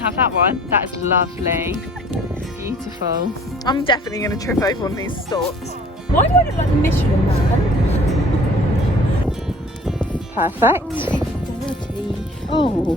have that one. That is lovely. Beautiful. I'm definitely going to trip over one of these stalks. Why do I look like the Michelin Man? Perfect. Oh.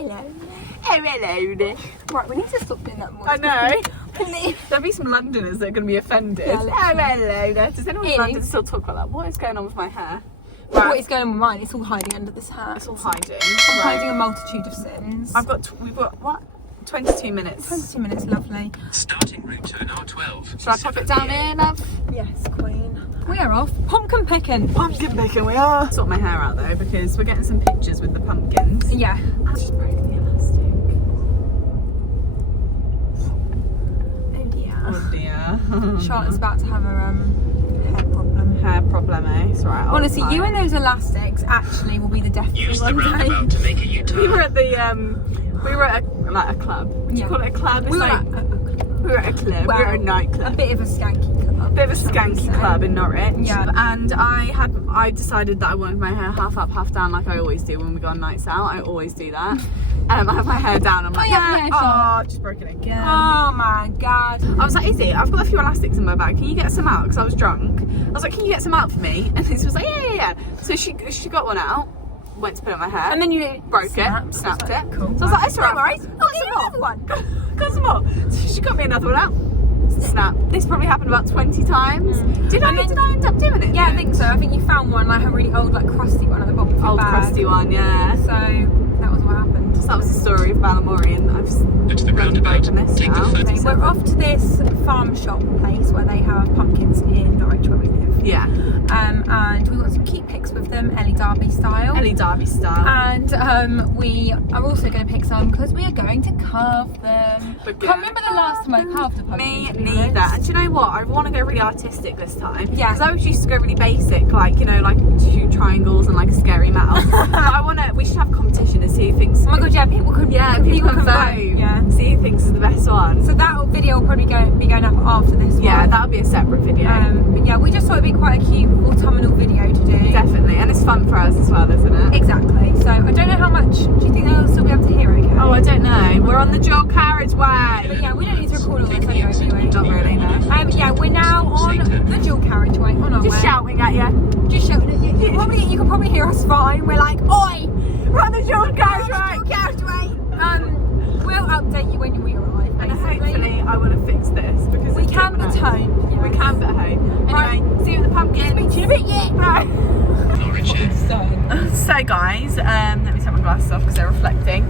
Hello there. Right, we need to stop doing that more. I know. Please. There'll be some Londoners that are going to be offended. Yeah, Hello there. Does anyone in It London is. still talk like that? What is going on with my hair? What is going on with mine? It's all hiding under this hat. It's all hiding. I'm hiding a multitude of sins. We've got what? 22 minutes. 22 minutes, lovely. Starting route to an R12. Shall I pop it down here, love? Yes, queen. We are off. Pumpkin picking. Pumpkin picking, we are. Sort my hair out though because we're getting some pictures with the pumpkins. Yeah. I just broke the elastic. Oh dear. Oh dear. Charlotte's about to have a hair problem. Hair problem, eh? It's right. Honestly, you and those elastics actually will be the death of Use you the one day. roundabout to make a U-turn. We were at a club. Would you call it a club? It's We were like, we were at a club. well, we were at a nightclub. A bit of a skanky club. Bit of a skanky club in Norwich. Yeah. And I decided that I wanted my hair half up, half down, like I always do when we go on nights out. I always do that. I have my hair down. I'm like, yeah, just broke it again. Oh my god. I was like, Izzy, I've got a few elastics in my bag. Can you get some out? Because I was drunk. I was like, can you get some out for me? And Izzy was like, yeah. So she got one out. Went to put it in my hair. And then you broke it, snapped it. Cool. So I was like, it's alright. I'll get another one. Got some more. So she got me another one out. Snap. This probably happened about 20 times. Did I end up doing it? Yeah, I think so. I think you found one, like a really old, like crusty one at the bottom of your Old bag. crusty one, yeah. So that was what happened. So that was the story of Ballamori, and I've just At the roundabout, broken this take the now. first. Okay, we're off to this farm shop place where they have pumpkins in Norwich where we live. Yeah. And we want some cute pics with them, Ellie Darby style. Ellie Darby style. And we are also going to pick some because we are going to carve them. But Can't remember the last time I carved a pumpkin. Me to be neither. honest. And do you know what? I want to go really artistic this time. Yeah. Because I always used to go really basic, like, you know, like 2 triangles and like a scary mouth. But we should have a competition and see who thinks. Oh my god, yeah, people can vote. Yeah. See who thinks is the best one. So that video will probably be going up after this one. Yeah, that'll be a separate video. But yeah, we just thought it'd be quite a cute autumnal video to do. Definitely, and it's fun for us as well, isn't it? Exactly. So I don't know how much. Do you think they'll still be able to hear okay? Oh, I don't know. We're on the dual carriageway. But yeah, we don't need to record all this anyway. Not really, no. Yeah, we're now on the dual carriageway on our way. Just shouting at you. Just shouting at you. You can probably hear us fine. We're like, oi! We're on the dual carriageway. We'll update you when we arrive. And basically. hopefully I want to fix this because We it's can driven at home. home. We can at home. Anyway, see you at the pumpkin. Speak to you in a bit, yeah. Norwich in. So guys, let me take my glasses off because they're reflecting.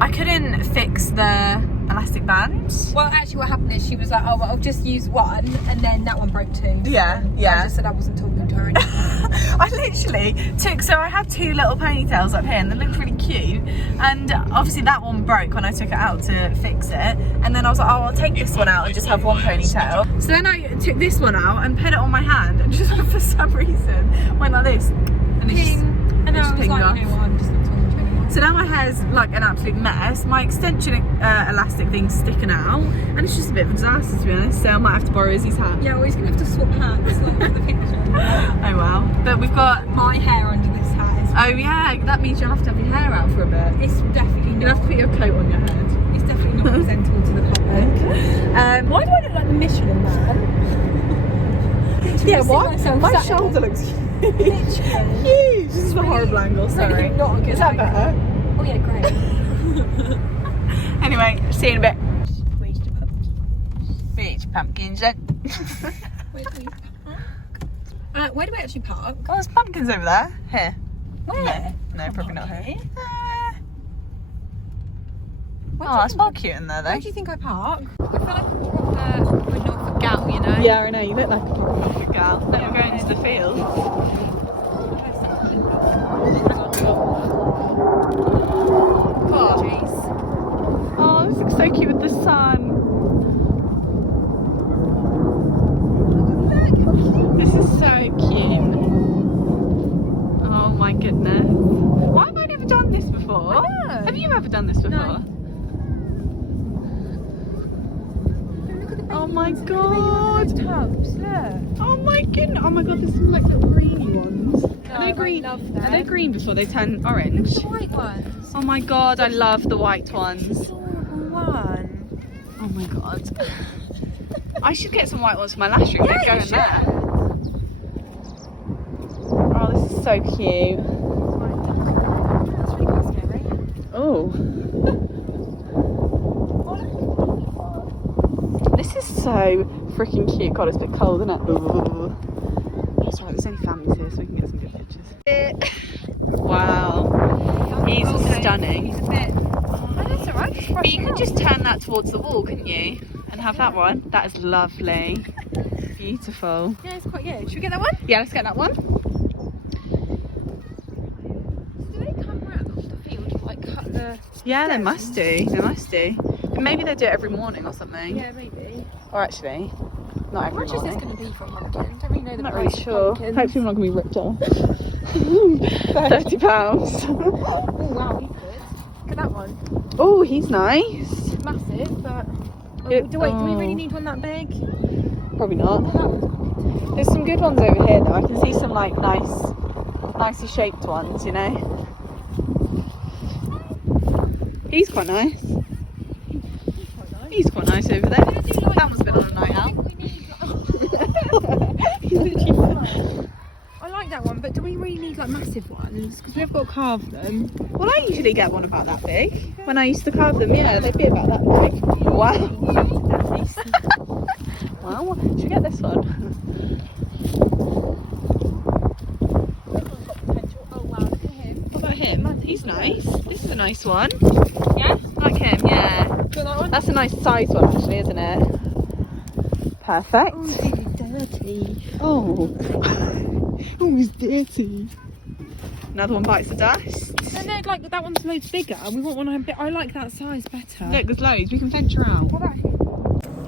I couldn't fix the elastic band. Well, actually, what happened is she was like, "Oh, well, I'll just use one," and then that one broke too. Yeah, I yeah. just said I wasn't talking to her anymore. I literally so I had 2 little ponytails up here and they looked really cute, and obviously that one broke when I took it out to fix it, and then I was like, oh, I'll take this one out and just have one ponytail. So then I took this one out and put it on my hand and just for some reason went like this and it just, And it I just was pinged like, off. you know what, I'm just not talking to you anymore. So now my hair's like an absolute mess. My extension elastic thing's sticking out, and it's just a bit of a disaster to be honest. So I might have to borrow Izzy's hat. Yeah, we're just gonna have to swap hats like for the picture. Oh well. But we've got. My hair under this hat is. Oh yeah, that means you'll have to have your hair out for a bit. It's definitely You'll have not. to put your coat on your head. It's definitely not presentable to the public. Why do I look like the Michelin Man? Yeah, what? what? My shoulder looks huge. Huge. This is a horrible angle. Sorry. Not a good Is that angle. better? Oh yeah, great. Anyway, see you in a bit. Where's the pumpkin? Beach pumpkins. Oh, Where do we actually park? there's pumpkins over there. Here. Where? No, probably not here. Where Oh, that's well cute in there though. Where do you think I park? I feel like a proper Norfolk gal, you know? Yeah, I know. You look like a proper girl. Then we're going to the field. Oh, this looks so cute with the sun. This is so cute. Oh my goodness. Why have I never done this before? Have you ever done this before? No. Oh my god. god! Tubs, look. Oh my goodness! Oh my god, there's some like little greeny ones. No, Are they green? I love them. Are they green before they turn orange? The white ones. Oh my god, I love the white ones. One. Oh my god. I should get some white ones for my lash room. Yeah, Go you in should. there. Oh, this is so cute. That's really quite scary. Oh. This is so freaking cute. God, it's a bit cold, isn't it? Ooh. That's right, there's only families here, so we can get some good pictures. Wow. He's stunning. He's a bit. Oh, that's alright. But you could just turn that towards the wall, couldn't you? And have that one. That is lovely. Beautiful. Yeah, it's quite good. Should we get that one? Yeah, let's get that one. Do they come round off the field and like cut the... Yeah, they must do. They must do. But maybe they do it every morning or something. Yeah, maybe. Or actually, not every How much is this morning. going to be for a pumpkin? Don't really know the I'm not price really of sure. pumpkins. Hopefully I'm not going to be ripped off. £30. Oh wow, he's good. Look at that one. Oh, he's nice. Massive, but... It- do we oh. really need one that big? Probably not. Oh, that one's There's some good ones over here though. I can see some like nicely shaped ones, you know. He's quite nice. He's quite nice over there. That one's been on a night out. I like that one, but do we really need like massive ones? Because we've got to carve them. Well, I usually get one about that big. When I used to carve them, yeah, they'd be about that big. Wow. Wow. Should we get this one? Oh wow, look at him. What about him? He's nice. This is a nice one. Yeah? I like him, yeah. Do you want that one? That's a nice size one actually, isn't it? Perfect. Oh, it's dirty. Oh. Oh, he's dirty. Another one bites the dust. No, like that one's loads bigger. We want one a bit. I like that size better. Look, there's loads. We can venture out. What about him?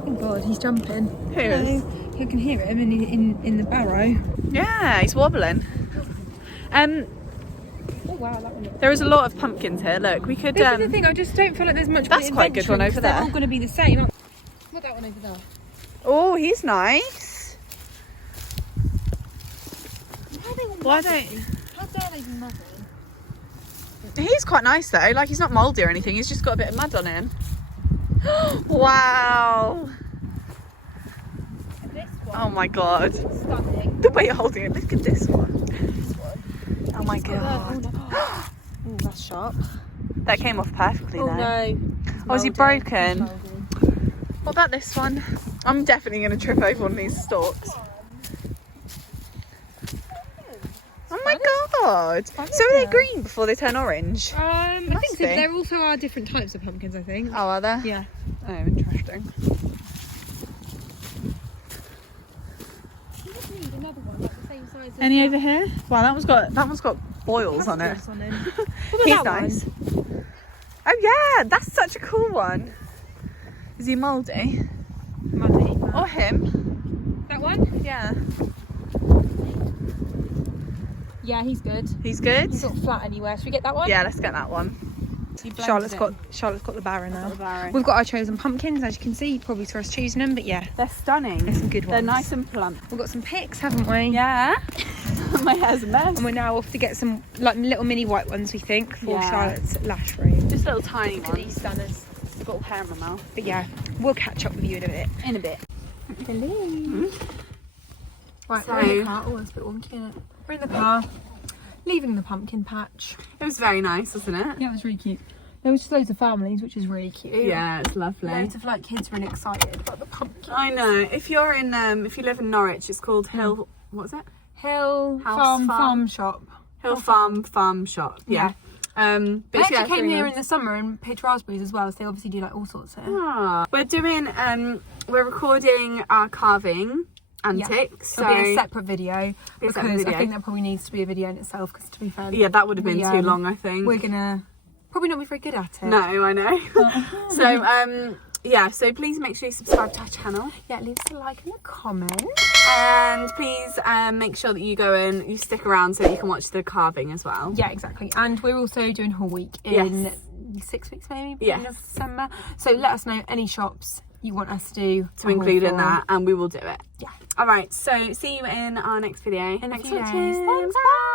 Oh god, he's jumping. Who is? You can hear him in the barrow. Yeah, he's wobbling. Oh wow, that one. There is a lot of pumpkins here. Look, we could. This is the thing. I just don't feel like there's much. That's quite a good one over They're there. all going to be the same. Look at that one over there. Oh, he's nice. How are they all Why muddy? don't? How dare they be muddy? He's quite nice though. Like he's not mouldy or anything. He's just got a bit of mud on him. Wow. And this one. Oh my god. Stunning. The way you're holding it. Look at this one. Oh my It's got god. the- Oh, no. That's sharp. That came off perfectly Oh though. no. Oh, is he Mouldy. broken? It's mouldy. What about this one? I'm definitely going to trip over one of these stalks. Oh my god! Fun, So are they isn't it? green before they turn orange? I Must think so. be. There also are different types of pumpkins, I think. Oh, are there? Yeah. Oh, interesting. You just need another one like the same size as Any that. over here? Wow, that one's got boils on it. Pastels on him. He's that one? nice. Oh yeah, that's such a cool one. Is he mouldy? Muddy. Or him? That one? Yeah. Yeah, he's good. He's good? He's not flat anywhere. Should we get that one? Yeah, let's get that one. Charlotte's got the barrow now. We've got our chosen pumpkins, as you can see. You probably saw us choosing them, but yeah, They're stunning. there's some good ones. They're nice and plump. We've got some pics, haven't we? Yeah. My hair's a mess. And we're now off to get some like little mini white ones, we think, for Yeah. Charlotte's lash room. Just little tiny Look at these ones. stunners. I've got hair in my mouth. But yeah, we'll catch up with you in a bit. In a bit. Hello. Right, So- we're in the car. Oh, it's a bit wonky, isn't it? We're in the car, leaving the pumpkin patch. It was very nice, wasn't it? Yeah, it was really cute. There was just loads of families, which is really cute. Yeah, it's lovely. Loads of like kids really excited about the pumpkin. I know. If you're in, if you live in Norwich, it's called Hill. What's it? Hill House Farm Shop. Hill Farm Shop. Yeah. But I yeah, actually it's came really here nice. in the summer and picked raspberries as well, so they obviously do like all sorts of. Ah. We're doing. We're recording our carving antics. It'll be a So separate video Be a because separate video. I think that probably needs to be a video in itself. Because to be fair, yeah, that would have been we, too long. I think. We're gonna probably not be very good at it. No, I know. So yeah. So please make sure you subscribe to our channel. Yeah, leave us a like and a comment. And please make sure that you go and you stick around so that you can watch the carving as well. Yeah, exactly. And we're also doing Haul Week in Yes. 6 weeks maybe, Yes. beginning of December. So let us know any shops you want us to include in that, and we will do it. Yeah. All right, so see you in our next video. In a Thanks few for days. watching. Thanks, Bye.